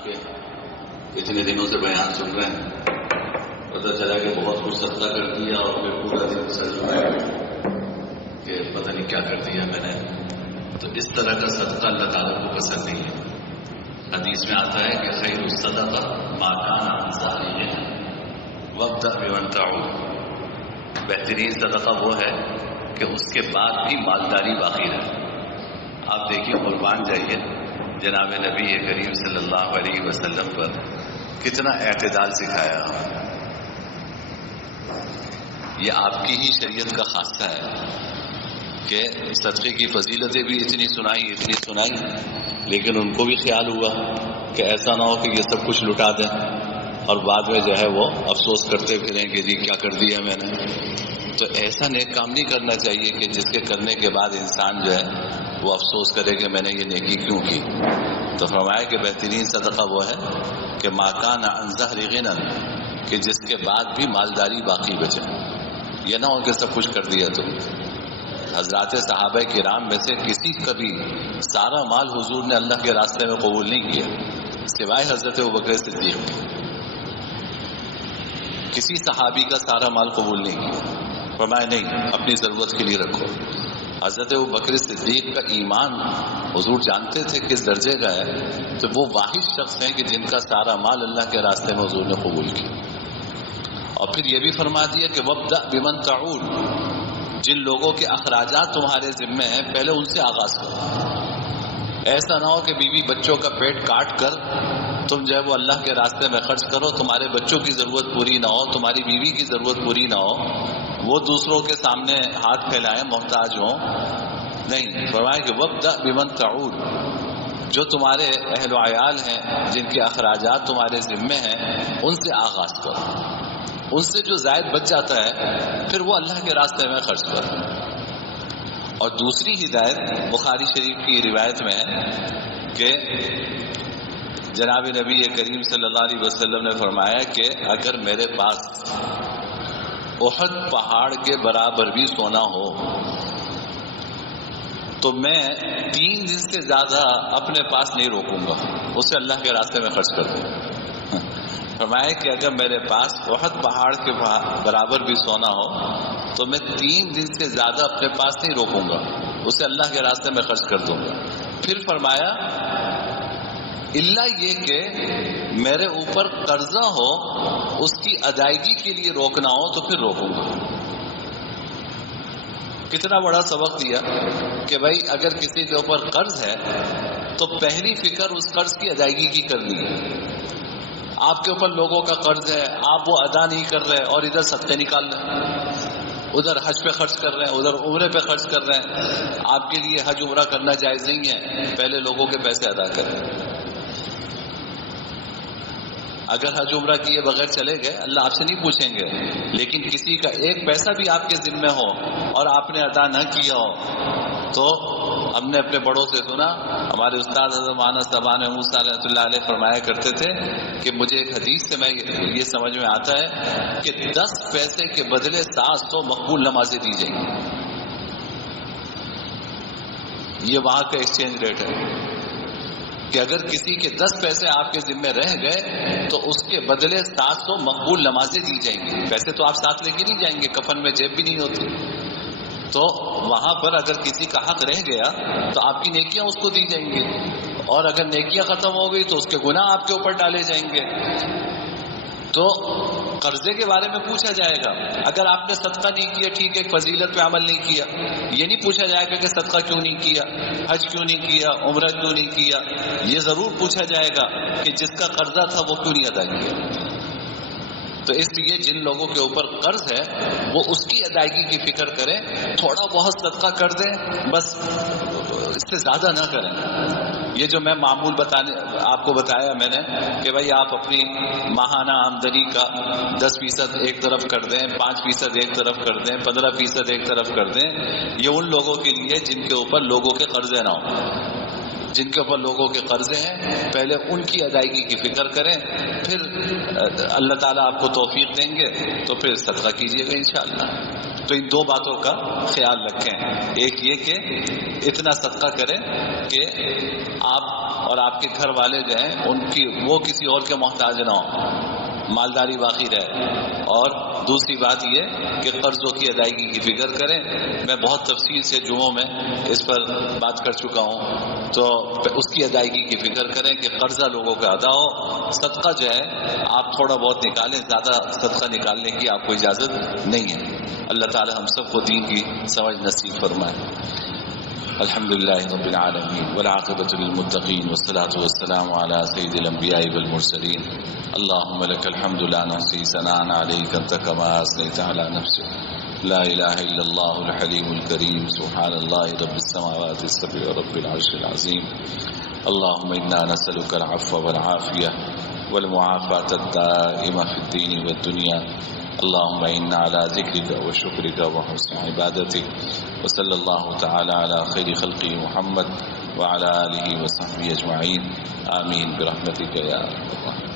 آپ کے اتنے دنوں سے بیان سن رہے ہیں، پتہ چلا کہ بہت کچھ صدقہ کر دیا اور پھر پورا دن سر جھکایا کہ پتہ نہیں کیا کر دیا میں نے. تو اس طرح کا صدقہ اللہ تعالیٰ کو پسند نہیں ہے. حدیث میں آتا ہے کہ خیر الصدقہ ما کان عن ظاہرہ وابدأ بمن تعود. بہترین صدقہ وہ ہے کہ اس کے بعد بھی مالداری باقی رہے. آپ دیکھیے قربان جائیے جناب نبی کریم صلی اللہ علیہ وسلم پر کتنا اعتدال سکھایا. یہ آپ کی ہی شریعت کا خاصہ ہے کہ صدقے کی فضیلتیں بھی اتنی سنائی لیکن ان کو بھی خیال ہوا کہ ایسا نہ ہو کہ یہ سب کچھ لٹا دیں اور بعد میں جو ہے وہ افسوس کرتے پھریں کہ جی کیا کر دیا میں نے. تو ایسا نیک کام نہیں کرنا چاہیے کہ جس کے کرنے کے بعد انسان جو ہے وہ افسوس کرے کہ میں نے یہ نیکی کیوں کی. تو فرمایا کہ بہترین صدقہ وہ ہے کہ ما کان عن ظہر غنی، کہ جس کے بعد بھی مالداری باقی بچے. یہ نہ ہو کہ سب کچھ کر دیا. تو حضرات صحابہ کرام میں سے کسی کا بھی سارا مال حضور نے اللہ کے راستے میں قبول نہیں کیا سوائے حضرت ابوبکر صدیق. کسی صحابی کا سارا مال قبول نہیں کیا. فرمایا نہیں، اپنی ضرورت کے لیے رکھو. حضرت ابوبکر صدیق کا ایمان حضور جانتے تھے کس درجے کا ہے. تو وہ واحد شخص ہیں کہ جن کا سارا مال اللہ کے راستے میں حضور نے قبول کیا. اور پھر یہ بھی فرما دیا کہ وابدأ بمن تعول، جن لوگوں کے اخراجات تمہارے ذمے ہیں پہلے ان سے آغاز کرو. ایسا نہ ہو کہ بیوی بچوں کا پیٹ کاٹ کر تم جو ہے وہ اللہ کے راستے میں خرچ کرو، تمہارے بچوں کی ضرورت پوری نہ ہو، تمہاری بیوی کی ضرورت پوری نہ ہو، وہ دوسروں کے سامنے ہاتھ پھیلائیں محتاج ہوں. نہیں، فرمایا کہ وابدأ بمن تعول، جو تمہارے اہل و عیال ہیں جن کے اخراجات تمہارے ذمے ہیں ان سے آغاز کرو. ان سے جو زائد بچ جاتا ہے پھر وہ اللہ کے راستے میں خرچ کرو. اور دوسری ہدایت بخاری شریف کی روایت میں ہے کہ جناب نبی کریم صلی اللہ علیہ وسلم نے فرمایا کہ اگر میرے پاس احد پہاڑ کے برابر بھی سونا ہو تو میں 3 دن سے زیادہ اپنے پاس نہیں روکوں گا، اسے اللہ کے راستے میں خرچ کر دوں. فرمایا کہ اگر میرے پاس احد پہاڑ کے برابر بھی سونا ہو تو میں 3 دن سے زیادہ اپنے پاس نہیں روکوں گا، اسے اللہ کے راستے میں خرچ کر دوں گا. پھر فرمایا اللہ یہ کہ میرے اوپر قرضہ ہو، اس کی ادائیگی کے لیے روکنا ہو تو پھر روکوں گا. کتنا بڑا سبق دیا کہ بھائی اگر کسی کے اوپر قرض ہے تو پہلی فکر اس قرض کی ادائیگی کی کرنی ہے. آپ کے اوپر لوگوں کا قرض ہے، آپ وہ ادا نہیں کر رہے اور ادھر صدقے نکال رہے ہیں، ادھر حج پہ خرچ کر رہے ہیں، ادھر عمرے پہ خرچ کر رہے ہیں. آپ کے لیے حج عمرہ کرنا جائز نہیں ہے، پہلے لوگوں کے پیسے ادا کریں. اگر حج عمرہ کیے بغیر چلے گئے اللہ آپ سے نہیں پوچھیں گے، لیکن کسی کا ایک پیسہ بھی آپ کے ذمہ ہو اور آپ نے ادا نہ کیا ہو تو ہم نے اپنے بڑوں سے سنا، ہمارے استاد حضرت مولانا صاحبان موسیٰ رحمۃ اللہ علیہ فرمایا کرتے تھے کہ مجھے ایک حدیث سے میں یہ سمجھ میں آتا ہے کہ 10 پیسے کے بدلے 700 مقبول نمازیں دی جائیں گی. یہ وہاں کا ایکسچینج ریٹ ہے کہ اگر کسی کے 10 پیسے آپ کے ذمہ رہ گئے تو اس کے بدلے 700 مقبول نمازیں دی جائیں گی. پیسے تو آپ ساتھ لے کے نہیں جائیں گے، کفن میں جیب بھی نہیں ہوتی. تو وہاں پر اگر کسی کا حق رہ گیا تو آپ کی نیکیاں اس کو دی جائیں گی، اور اگر نیکیاں ختم ہو گئی تو اس کے گناہ آپ کے اوپر ڈالے جائیں گے. تو قرضے کے بارے میں پوچھا جائے گا. اگر آپ نے صدقہ نہیں کیا ٹھیک ہے، فضیلت پہ عمل نہیں کیا، یہ نہیں پوچھا جائے گا کہ صدقہ کیوں نہیں کیا، حج کیوں نہیں کیا، عمرہ کیوں نہیں کیا. یہ ضرور پوچھا جائے گا کہ جس کا قرضہ تھا وہ کیوں نہیں ادا کیا. تو اس لیے جن لوگوں کے اوپر قرض ہے وہ اس کی ادائیگی کی فکر کریں. تھوڑا بہت صدقہ کر دیں، بس اس سے زیادہ نہ کریں. یہ جو میں معمول آپ کو بتایا میں نے کہ بھائی آپ اپنی ماہانہ آمدنی کا 10% ایک طرف کر دیں، 5% ایک طرف کر دیں، 15% ایک طرف کر دیں. یہ ان لوگوں کے لیے جن کے اوپر لوگوں کے قرضے نہ ہوں. جن کے اوپر لوگوں کے قرضے ہیں پہلے ان کی ادائیگی کی فکر کریں، پھر اللہ تعالیٰ آپ کو توفیق دیں گے تو پھر صدقہ کیجیے گا انشاءاللہ. تو ان 2 باتوں کا خیال رکھیں. ایک یہ کہ اتنا صدقہ کریں کہ آپ اور آپ کے گھر والے جو ہیں ان کی وہ کسی اور کے محتاج نہ ہوں، مالداری باقی رہے. اور دوسری بات یہ کہ قرضوں کی ادائیگی کی فکر کریں. میں بہت تفصیل سے جمعوں میں اس پر بات کر چکا ہوں، تو اس کی ادائیگی کی فکر کریں کہ قرضہ لوگوں کا ادا ہو. صدقہ جو ہے آپ تھوڑا بہت نکالیں، زیادہ صدقہ نکالنے کی آپ کو اجازت نہیں ہے. اللہ تعالی ہم سب کو دین کی سمجھ نصیب فرمائے. الحمد لله رب العالمين والعاقبة للمتقين والصلاة والسلام على سيد الأنبياء والمرسلين. اللهم لك الحمد لا نحصي ثناء عليك أنت كما أثنيت على نفسك. لا إله إلا الله الحليم الكريم. سبحان الله رب السماوات السبع ورب العرش العظيم. اللهم إنا نسألك العفو والعافية والمعافاة الدائمة في الدين والدنيا. اللهم إنا على ذكرك وشكرك وحسن عبادتك. وصلى الله تعالى على خير خلقه محمد وعلى آله وصحبه أجمعين. آمين برحمتك يا الله.